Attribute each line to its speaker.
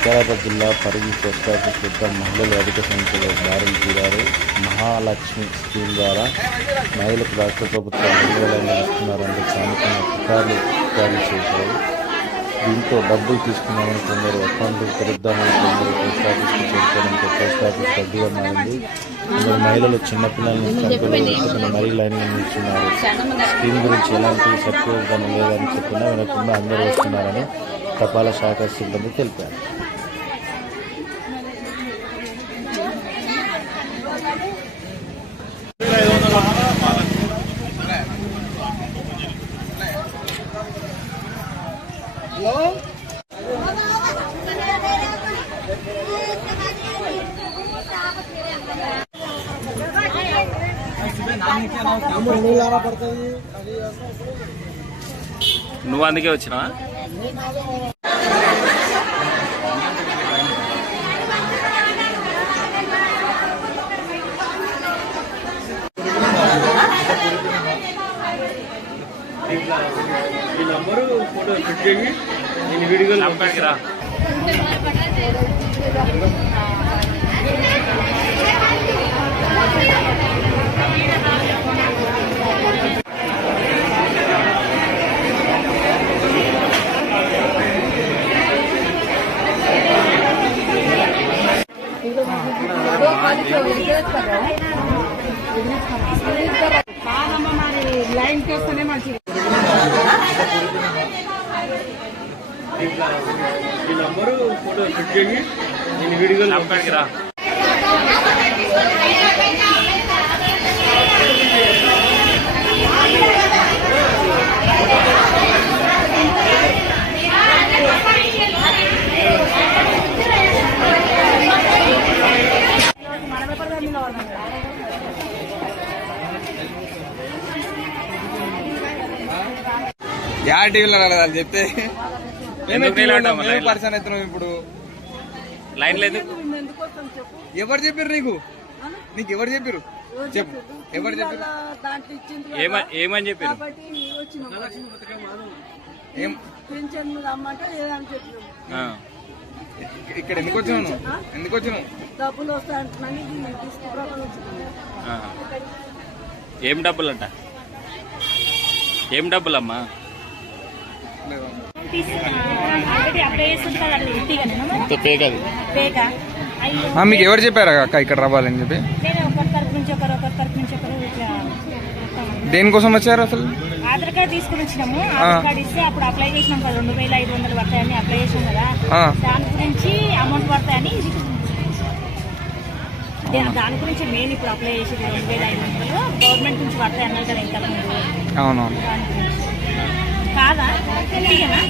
Speaker 1: వికారాబాద్ జిల్లా Parigi post office వద్ద మహిళలు అధిక సంఖ్యలో దారులు తీరారు. మహాలక్ష్మి స్కీమ్ ద్వారా మహిళలకు రాష్ట్ర ప్రభుత్వం రెండు వేల ఇస్తున్నారంటూ స్థానికంగా పుకార్లు జారీ చేశారు దీంతో డబ్బులు తీసుకున్నామని కొందరు అకౌంట్లు తెరుద్దామని కొందరు పోస్ట్ ఆఫీస్కి చేరుకోవడంతో పోస్ట్ ఆఫీస్ రద్దీగా మారింది. కొందరు మహిళలు చిన్నపిల్లల్ని చంపబడుతున్న మరీ లైన్లో నిల్చున్నారు. స్కీమ్ గురించి ఎలాంటి సర్టిఫికేట్ లేదని చెప్పినా వినకుండా అందరూ వస్తున్నారని తపాలా శాఖ సిబ్బంది తెలిపారు.
Speaker 2: హలో నువ్వు అందుకే వచ్చినావా?
Speaker 3: నంబరు ఫోటో ఫిట్ చేసి నేను వీడియో
Speaker 2: అక్కడికి రా.
Speaker 4: కాదమ్మా మరి లైన్ చేస్తేనే మంచిది.
Speaker 3: ఈ నంబరు ఫోటో ఫిట్ చేసి నేను వీడియో
Speaker 2: అక్కడికి రా
Speaker 5: యా టీవీలో రాలేదు చెప్తే అవుతున్నాం ఇప్పుడు.
Speaker 2: లైన్లో ఎందుకు?
Speaker 5: ఎవరు చెప్పారు నీకు? నీకు ఎవరు చెప్పారు చెప్పు. ఎవరు చెప్పారు
Speaker 4: దాంట్లో ఇచ్చింది
Speaker 2: ఏమ ఏమని చెప్పారు
Speaker 4: కాబట్టి వచ్చినాం.
Speaker 5: ఏం?
Speaker 4: పెన్షన్ రమ్మంటే ఏదని చెప్పినాం.
Speaker 2: ఆ.
Speaker 5: ఇక్కడ ఎందుకు వచ్చినావు నువ్వు? ఎందుకు వచ్చినావు?
Speaker 4: డబ్బులు.
Speaker 2: ఏం డబ్బులంట? ఏం డబ్బులమ్మా?
Speaker 5: మీకు ఎవరు చెప్పారు అక్క ఇక్కడ రావాలని చెప్పి?
Speaker 6: నేను ఒకరి తరపు నుంచి ఒకరు ఒకరి తరపు నుంచి ఒకరు ఇట్లా మొత్తం
Speaker 5: దేనికోసం వచ్చారు అసలు?
Speaker 6: ఆధార్ కార్డ్ తీసుకుని వచ్చినాము. ఆధార్ కార్డ్ ఇస్తే అప్పుడు అప్లై చేసినాం కదా రెండు వేల ఐదు వందలు పడతాయని అప్లై చేసినాం కదా.
Speaker 5: ఆ.
Speaker 6: దాని గురించి అమౌంట్ పడతాయని దాని గురించి మెయిన్ ఇప్పుడు అప్లై చేసేది రెండు వేల ఐదు వందలు. గవర్నమెంట్ నుంచి పడతాయి అన్నారు కదా ఇంతకుముందు.
Speaker 5: అవునవును.
Speaker 6: దాని గురించి కాదా ఉట్టిగానా